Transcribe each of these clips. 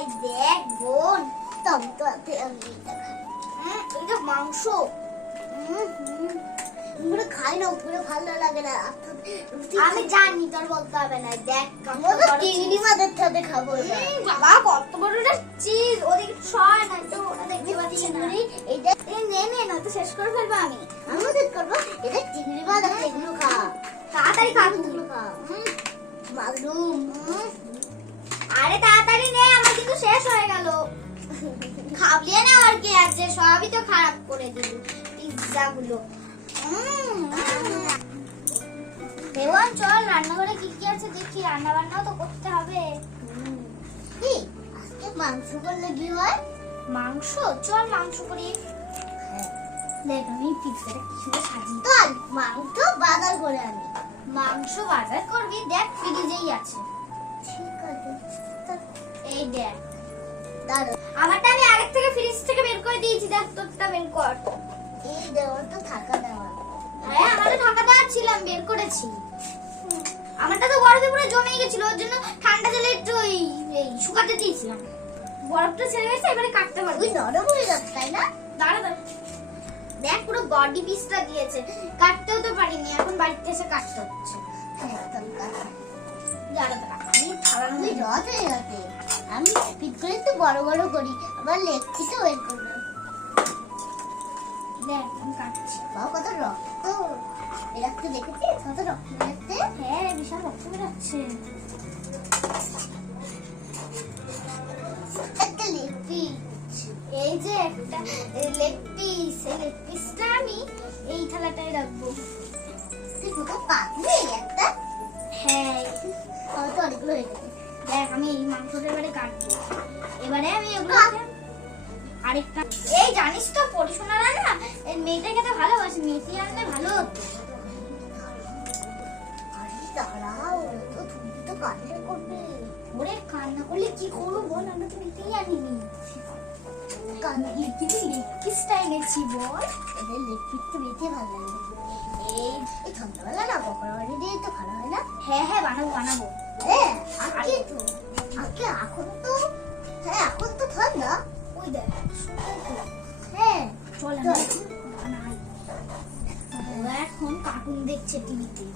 ভাই দেখ বোন, এটা মাংস পুরো খাই না, পুরো ভালো লাগে না। আমি জানি তোর বলতে হবে না। দেখ চিংড়ি মাছের সাথে খাবো। বাবা কত বড় চিজ, ওদিকে ছয় না তো ওটা দেখতে পাচ্ছি না। এইটা নে নে না তো শেষ করে ফেলবো আমি শেষ করবো। এটা চিংড়ি মাছ আছে, এগুলো খা তাড়াতাড়ি, খা এগুলো খা। মাশরুম, আরে তাড়াতাড়ি নে, আমার কিন্তু শেষ হয়ে গেল। খাবলিয়ে না আর কি আছে, সবই তো খারাপ করে দিল পিজ্জা গুলো। দেওয়ান চল রান্নাঘরে কি কি আছে দেখি, রান্না বান্নাও তো করতে হবে। আজকে মাংস করলে কি হয়? মাংস, চল মাংস করি। দেখ আমি পিজ্জাটা কি সুন্দর সাজিয়ে। চল মাংস বাজার করে আনি। মাংস বাজার করবি? দেখ ফ্রিজেই আছে। ঠিক আছে এই দেখ, দাঁড়া আমারটা আমি আগে থেকে ফ্রিজ থেকে বের করে দিয়েছি, দেখ তোরটা বের কর। এই দেওয়া তো ঢাকা দেওয়া। হ্যাঁ আমারটা ঢাকা দেওয়া ছিল, আমি বের করেছি। আমারটা তো বরফে পুরো জমে গেছিল, ওর জন্য ঠান্ডা জলে একটু শুকাতে দিয়েছিলাম। বরফটা ছেড়ে গেছে, এবারে কাটতে পারবি। ওই নরম হয়ে যাচ্ছে তাই না? দাঁড়া দাঁড়া, দেখ পুরো বডি পিসটা দিয়েছে, কাটতেও তো পারিনি, এখন বাড়িতে এসে কাটতে হচ্ছে। দাঁড়া দাঁড়া, আমি খাওয়ানো রস হয়ে গেছে। আমি পিট করে একটু বড় বড় করি, আবার লেগ থেকে বের করবো। দেখ আমি কাটছি। বাবা কত রক্ত বেরাচ্ছে, দেখেছিস কত রক্ত বেরাচ্ছে? হ্যাঁ বিশাল রক্ত বেরাচ্ছে। একটা লেগ পিস, এই যে একটা লেগ পিস, এই লেগ পিসটা আমি এই থালাটায় রাখবো। তুই কত কাটলি একটা? হ্যাঁ তো অনেকগুলো হয়ে গেছে। দেখ আমি এই মাংসটা এবারে কাটবো। এবারে আমি এগুলো আরেকটা, এই জানিস তো পরিশোনারা না এই মেয়েটা খেতে ভালোবাসে, মেথি আনলে ভালো হতো। দাঁড়াও তো, তুমি তো কান্না করবে। ওরে কান্না করলে কি করবো বল, আমরা তো মেথিই আনিনি। লেগপিসটা এনেছি বল, এদের লেগপিস তো মেথি ভালো লাগে। এই সন্ধ্যাবেলা না পকোড়া বানিয়ে দিয়ে তো ভালো হয় না? হ্যাঁ হ্যাঁ বানাবো বানাবো। হ্যাঁ আজকে তো, আজকে এখন তো, হ্যাঁ এখন তো ঠান্ডা। ওই দেখ হ্যাঁ চল আমরা এখন কার্টুন দেখছে টিভিতে,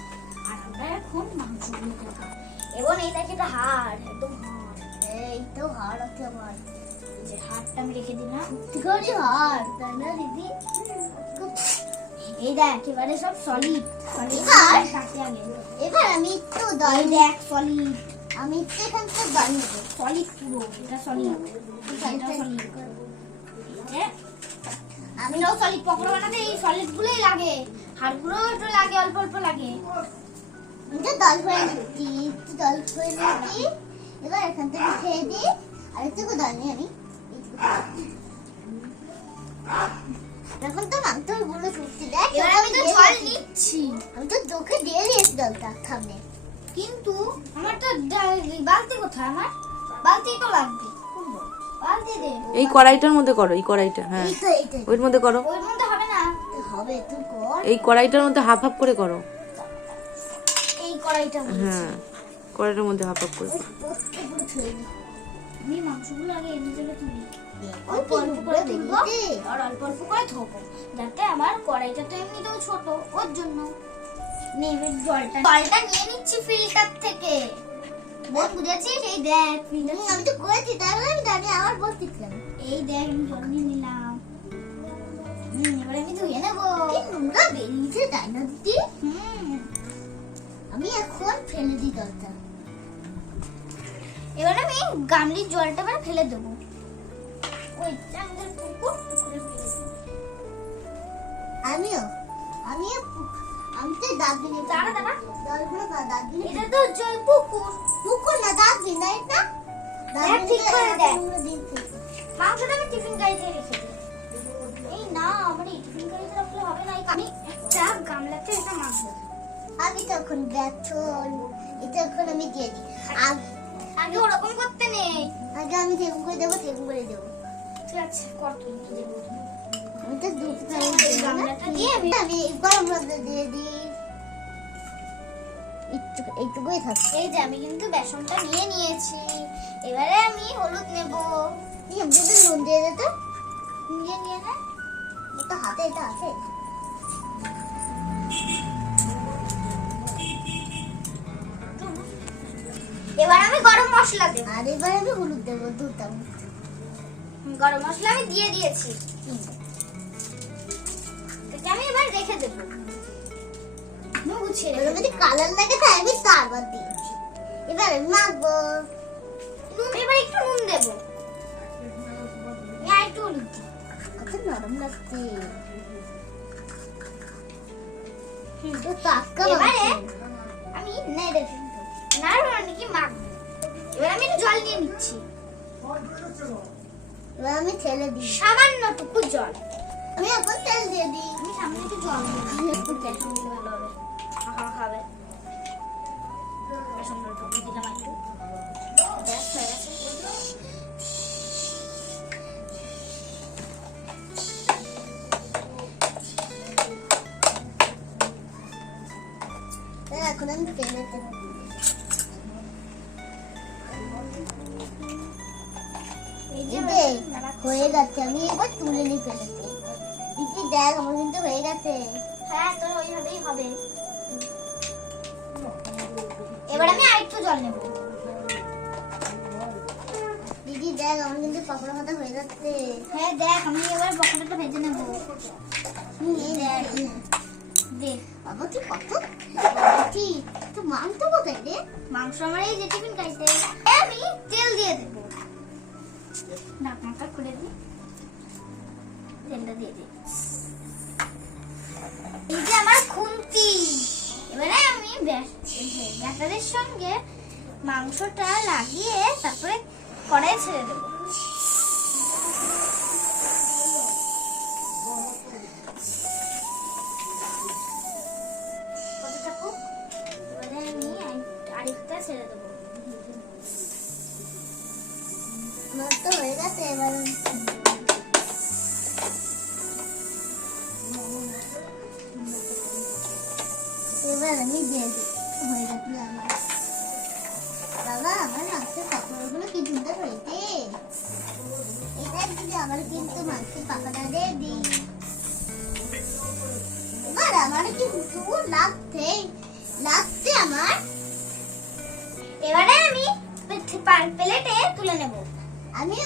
আর আমরা এখন মাংস গুলো খাবো। এবং এই দেখ এটা হাড়, একদম হাড়। এই তো হাড় আছে আমার, যে হাড়টা আমি রেখে দিলাম। ঠিকই হাড় তাই না দিদি? এই দেখ এবারে সব সলিড সলিড কাটে আগে। এবার আমি একটু দই, দেখ সলিড, আমি একটু এখান থেকে দই নেব। সলিড পুরো এটা সলিড, এটা সলিড। আমি তো সলিড পকোড়া বানাতে এই সলিড গুলোই লাগে, হাড়গুলো একটু লাগে, অল্প অল্প লাগে। এটা দল করে নিচ্ছি, একটু দল করে নিচ্ছি। এবার এখান থেকে খেয়ে দিই, আর একটু দল নিয়ে আমি এখন তো মাংস গুলো ফুটছে। দেখ এবার আমি তো জল নিচ্ছি, আমি তো চোখে দিয়ে দিয়েছি জলটা সামনে, কিন্তু আমার তো বালতি কোথায়? আমার বালতি তো লাগবে। বালতি দে, এই কড়াইটার মধ্যে করো, এই কড়াইটা। হ্যাঁ ওর মধ্যে করো। ওর মধ্যে হবে না, হবে তুই কর। এই কড়াইটার মধ্যে হাফ হাফ করে করো। এই কড়াইটা, হ্যাঁ কড়াইটার মধ্যে হাফ হাফ করে। আমি মাংসগুলো আগে এনে জলে তুলি, অল্প অল্প করে তুলবো আর অল্প অল্প করে ধোবো, যাতে আমার কড়াইটা তো এমনিতেও ছোট, ওর জন্য। জলটা নিয়ে নিচ্ছি ফিল্টার থেকে। বোন বুঝেছিস? এই দেখ ফিল্টার, আমি তো করেছি তাহলে আমি জানি, আমার বলছিলাম। এই দেখ আমি জল নিয়ে নিলাম। এবারে আমি ধুয়ে নেবো। কি নোংরা বেরিয়েছে তাই না দিদি? আমি এখন ফেলে দিই জলটা। এবার আমি গামলির জলটা এবার ফেলে দেবো। ওইটা আমাদের পুকুর, পুকুরে ফেলে দেবো। আমিও আমি তো দাদিনে, দাঁড়া দাঁড়া জলগুলো দাদিনে, এটা তো জল পুকুর, পুকুর না দাদিন না, এটা দাদিন ঠিক করে দেখ। মাংসটা আমি টিফিন গাড়িতে রেখে দিই। এই না আমার এই টিফিন গাড়িতে রাখলে হবে না, আমি একটা গামলাতে এটা মাখবো। আমি তখন বেচন এটা এখন আমি দিয়ে দিই। আগে ওরকম করতে নেই, আগে আমি তেল করে দেবো, তেল করে দেবো। ঠিক আছে কর তুই দেবো। আমি তো দুধটা গামলাটা দিয়ে আমি গরম জল দিয়ে দিই। এইটুকুই থাকছে। এই যে আমি কিন্তু বেসনটা নিয়ে নিয়েছি, এবারে আমি হলুদ নেব। যদি নুন দিয়ে দে তো, নিয়ে নিয়ে নে, এটা হাতে, এটা আছে। এবার আমি গরম মশলা দেব, আর এবার আমি হলুদ দেব 2 চামচ। গরম মশলা আমি দিয়ে দিয়েছি, এটা আমি এবার রেখে দেব। নুন গুছিয়ে রেখে যদি কালার লাগে তাই আমি তারপর দিয়েছি। এবার মাখবো, এবার একটু নুন দেব, একটু হলুদ দিই, কত নরম লাগছে। এবারে আমি নেড়ে নাকি মাখবো। এবার আমি একটু জল দিয়ে নিচ্ছি, এবার আমি ঠেলে দিই সামান্যটুকু জল। আমি এখন তেল দিয়ে দিই, আমি সামনে একটু জল দিই, একটু বেসন দিয়ে ভালো হবে, খাবে বেসনটা একটু দিলাম, একটু ব্যাস হয়ে গেছে। এখন আমি তেলে হয়ে গেছে, আমি এবার তুলে নিই ফেলেছি। দিদি দেখ আমার কিন্তু হয়ে গেছে। হ্যাঁ তোর ওইভাবেই হবে। এবার আমি আরেকটু জল নেব। দিদি দেখ আমার কিন্তু পকোড়া ভাজা হয়ে যাচ্ছে। হ্যাঁ দেখ আমি এবার পকোড়াটা ভেজে নেব। দেখ দেখ বাবা তুই কত ঠিক তো। মাংস কোথায় রে? মাংস আমার এই যে টিফিন খাইতে। আমি তেল দিয়ে দেব, ঢাকনাটা খুলে দিই, তেলটা দিয়ে দিই। এই যে আমার খুন্তি, এবারে আমি ব্যাটারের সঙ্গে মাংসটা লাগিয়ে তারপরে কড়াই ছেড়ে দেব। এবারে আমি আরেকটা ছেড়ে দেবো। আমার তো হয়ে গেছে, এবার আমি দিয়ে দিই। হয়ে গেছে আমার। বাবা আমার মাংসের পাকোড়াগুলো কি সুন্দর হয়েছে। এটা যদি আমার কিন্তু মাংসের পাকোড়া দিয়ে দিই। এবার আমার কিন্তু লাগছে আমার। এবারে আমি প্লেটে তুলে নেব। আমি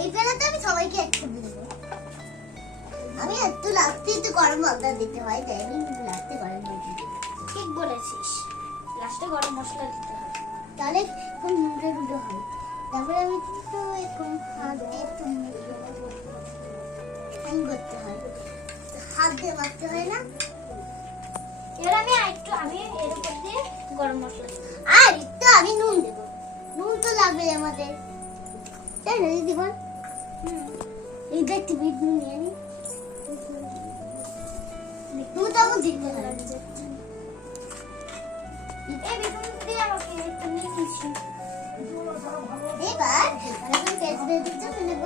এই প্লেটে আমি সবাইকে একটু দেব। আমি একটু লাগতে একটু গরম মশলা দিতে হয়, তাই আমি লাগতে গরম মশলা দিই। ঠিক বলেছিস, লাস্টে গরম মশলা দিতে হয়, তাহলে খুব নুনটা দুটো হয়। তারপরে আমি কিন্তু হাত দিয়ে করতে হয়, হাত দিয়ে মাখতে হয় না। এবার আমি এর উপর দিয়ে গরম মশলা দিই, আর একটু আমি নুন দেব। নুন তো লাগবে আমাদের, তাই না দিদি বল? এই দেখ একটু বিট নুন নিয়ে নিই। নুন তো আমার দিতে হয়। এবার আমি পেঁয়াজটা দিতে নেব।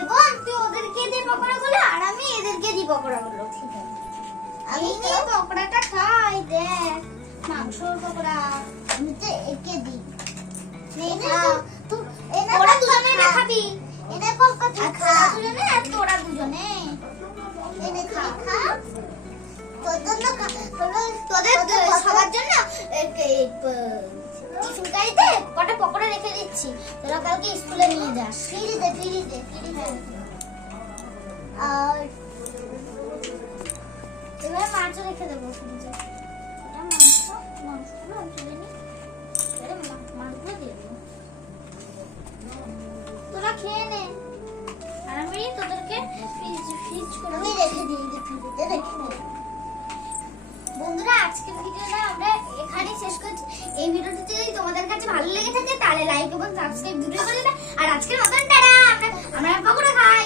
এবং তুই ওদেরকে দিয়ে পকোড়াগুলো আর আমি এদেরকে দিই পকোড়াগুলো। ঠিক আছে, আমি এই পকোড়াটা খাই। দেখ মাংসর পকোড়া, আমি তো একে দিই। ওরা দুজনে খাবি, এদের পকোড়া খা দুজনে, আর তোরা দুজনে এনে খা। তোদের সবার জন্য টিফিন গাড়িতে কটা পকোড়া রেখে দিচ্ছি, তোরা কালকে স্কুলে নিয়ে যাস। ফ্রিতে আর এবার মাছও রেখে দেবো ফ্রিজে। এটা মাংসগুলো আমি তুলে নিই, মাছগুলো দিয়ে দেবো। তোরা খেয়ে নে, আর আমি তোদেরকে ফ্রিজ করে আমি রেখে দিই, ফ্রিজে রেখে দিই। বন্ধুরা আজকের ভিডিওটা আমরা এখানেই শেষ করছি। এই ভিডিওটি যদি তোমাদের কাছে ভালো লেগে থাকে তাহলে লাইক এবং সাবস্ক্রাইব দুটোই করে দেবে। আর আজকের মতন টাটা, আমরা পকোড়া খাই।